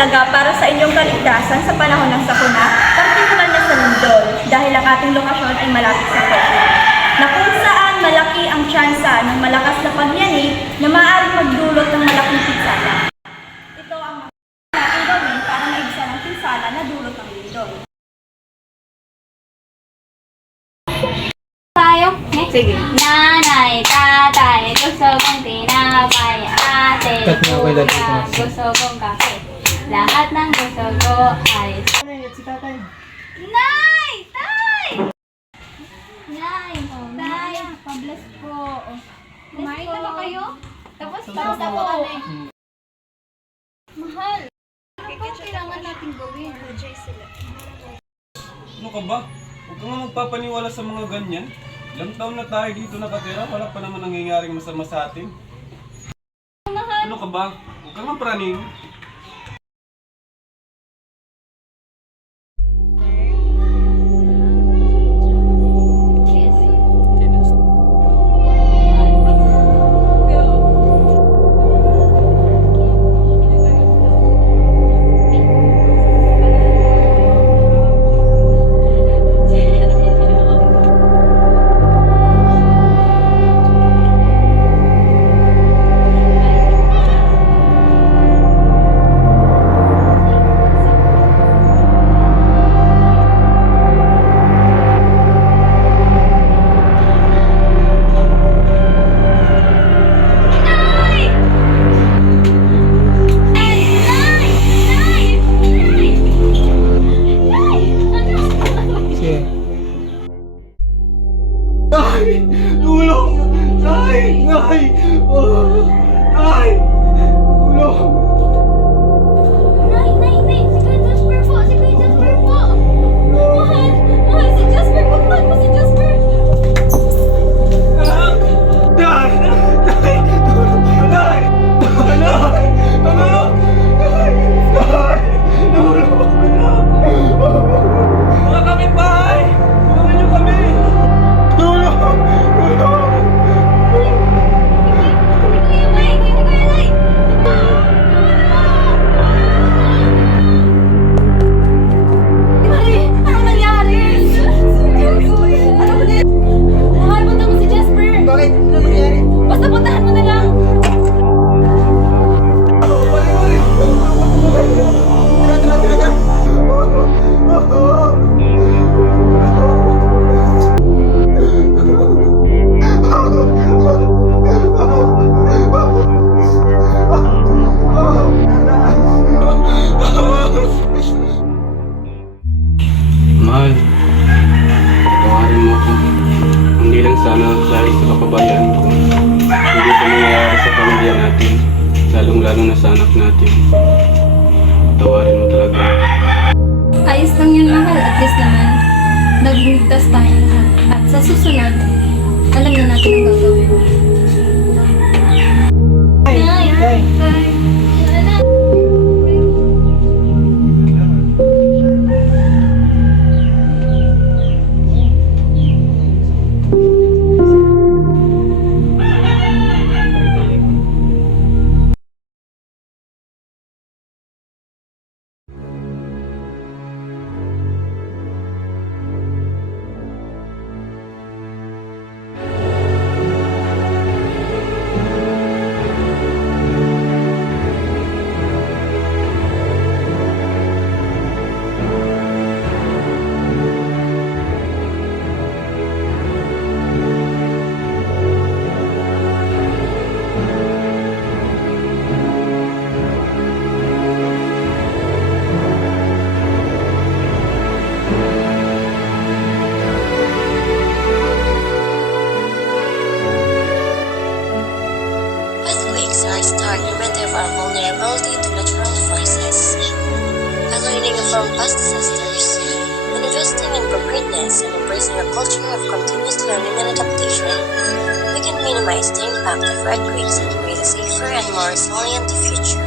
mahalaga para sa inyong kaligtasan sa panahon ng sakuna, partikular na sa lindol, dahil ang ating lokasyon ay malapit sa Quezon, na kung saan malaki ang tsansa ng malakas na pagyanig na maaaring magdulot ng malaking pinsala. Ito ang mga natin gawin para maibsan ang pinsala na dulot ng lindol. Tayo? Sige. Nanay, tatay, gusto kong tinapay. Ate, kuya, gusto kong kape. Lahat ng gusto ko ay... Nay! Tay! Nay! Tay! Pa-bless po. Kumain na ba kayo? Tapos ako. Mahal. Ano ba kailangan natin gawin? Ano ka ba? Huwag ka nga magpapaniwala sa mga ganyan. Ilang taon na tayo dito nakatira, wala pa naman nangyayaring masama sa atin. Ano ka ba? Huwag ka nga praning. Nay! Tulong! Nay! Nay! Oh! Nay! Tulong! Nay! Si Kuya Jasper po! Si Kuya Jasper po! Mahal! Mahal! Si Jasper! Puntahan mo si Jasper! Anak! Nay! Nay! Tulong! Nay! Anak! Anak! Nay! Nay! Tulong! Anak! Mga kapitbahay! Tulungan niyo kami! Tulong! Tulong! Kuya May! Kuya May! Mari! Ano nangyari? Ano ba din? Mahal, punta mo si Jasper! Bakit? Ano nangyari? Basta puntahan mo na lang! Mahal, patawarin mo ko. Hindi lang sana dahil sa kapabayaan ko. Hindi ito nangyayari sa pamilya natin, lalong-lalo na sa anak natin. Patawarin mo talaga. Ayos lang yun, mahal. At least naman, nagligtas tayo lahat. At sa susunod, alam na natin ang gagawin. Nay! Nay! Anak! Earthquakes are a stark reminder of our vulnerability to natural forces. By learning from past disasters, investing in preparedness, and embracing a culture of continuous learning and adaptation, we can minimize the impact of earthquakes and create a safer and more resilient future.